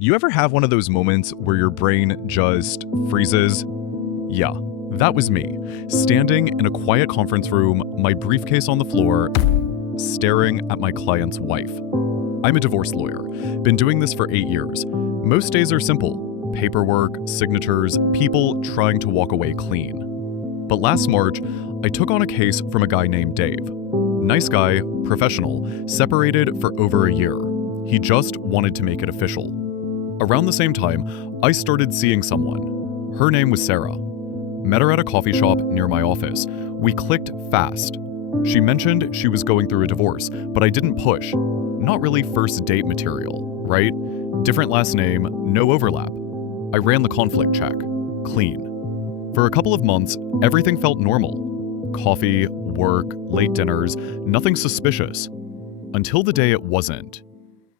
You ever have one of those moments where your brain just freezes? Yeah, that was me, standing in a quiet conference room, my briefcase on the floor, staring at my client's wife. I'm a divorce lawyer, been doing this for 8 years. Most days are simple: paperwork, signatures, people trying to walk away clean. But last March, I took on a case from a guy named Dave. Nice guy, professional, separated for over a year. He just wanted to make it official. Around the same time, I started seeing someone. Her name was Sarah. Met her at a coffee shop near my office. We clicked fast. She mentioned she was going through a divorce, but I didn't push. Not really first date material, right? Different last name, no overlap. I ran the conflict check. Clean. For a couple of months, everything felt normal. Coffee, work, late dinners, nothing suspicious. Until the day it wasn't.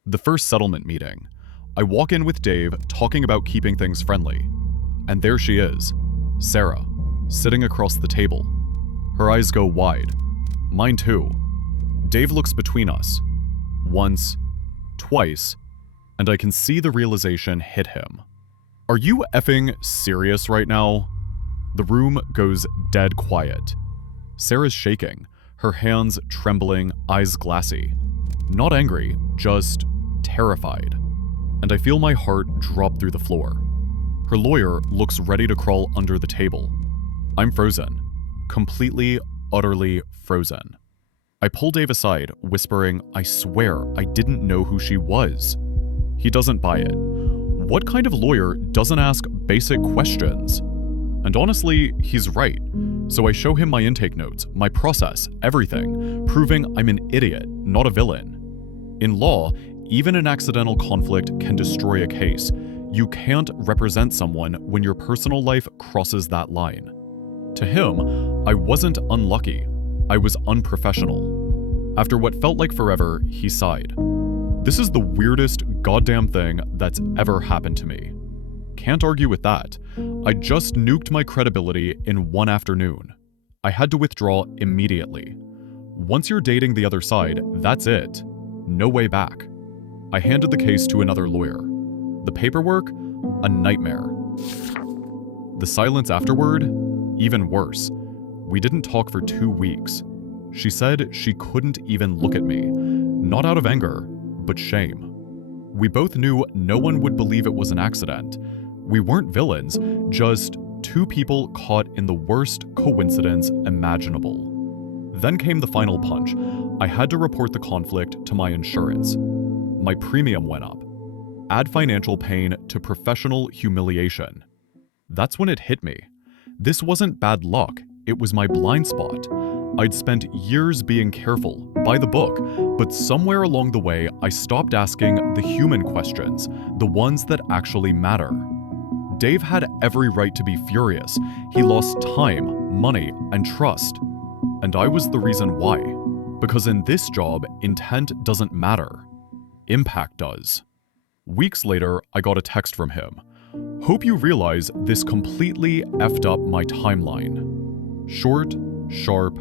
The first settlement meeting. I walk in with Dave, talking about keeping things friendly. And there she is, Sarah, sitting across the table. Her eyes go wide. Mine too. Dave looks between us. Once, twice, and I can see the realization hit him. Are you effing serious right now? The room goes dead quiet. Sarah's shaking, her hands trembling, eyes glassy. Not angry, just terrified. And I feel my heart drop through the floor. Her lawyer looks ready to crawl under the table. I'm frozen. Completely, utterly frozen. I pull Dave aside, whispering, I swear I didn't know who she was. He doesn't buy it. What kind of lawyer doesn't ask basic questions? And honestly, he's right. So I show him my intake notes, my process, everything, proving I'm an idiot, not a villain. In law, even an accidental conflict can destroy a case. You can't represent someone when your personal life crosses that line. To him, I wasn't unlucky. I was unprofessional. After what felt like forever, he sighed. This is the weirdest goddamn thing that's ever happened to me. Can't argue with that. I just nuked my credibility in one afternoon. I had to withdraw immediately. Once you're dating the other side, that's it. No way back. I handed the case to another lawyer. The paperwork? A nightmare. The silence afterward? Even worse. We didn't talk for 2 weeks. She said she couldn't even look at me. Not out of anger, but shame. We both knew no one would believe it was an accident. We weren't villains, just two people caught in the worst coincidence imaginable. Then came the final punch. I had to report the conflict to my insurance. My premium went up. Add financial pain to professional humiliation. That's when it hit me. This wasn't bad luck, it was my blind spot. I'd spent years being careful, by the book, but somewhere along the way I stopped asking the human questions, the ones that actually matter. Dave had every right to be furious. He lost time, money, and trust. And I was the reason why. Because in this job, intent doesn't matter. Impact does. Weeks later, I got a text from him. Hope you realize this completely effed up my timeline. Short, sharp,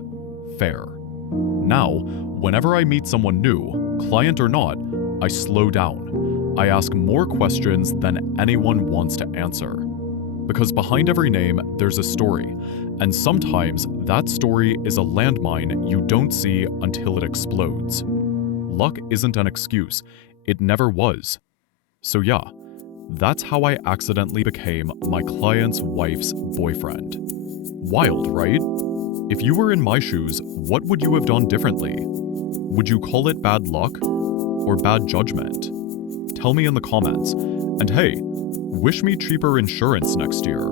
fair. Now, whenever I meet someone new, client or not, I slow down. I ask more questions than anyone wants to answer. Because behind every name, there's a story. And sometimes that story is a landmine you don't see until it explodes. Luck isn't an excuse. It never was. So yeah, that's how I accidentally became my client's wife's boyfriend. Wild, right? If you were in my shoes, what would you have done differently? Would you call it bad luck or bad judgment? Tell me in the comments. And hey, wish me cheaper insurance next year.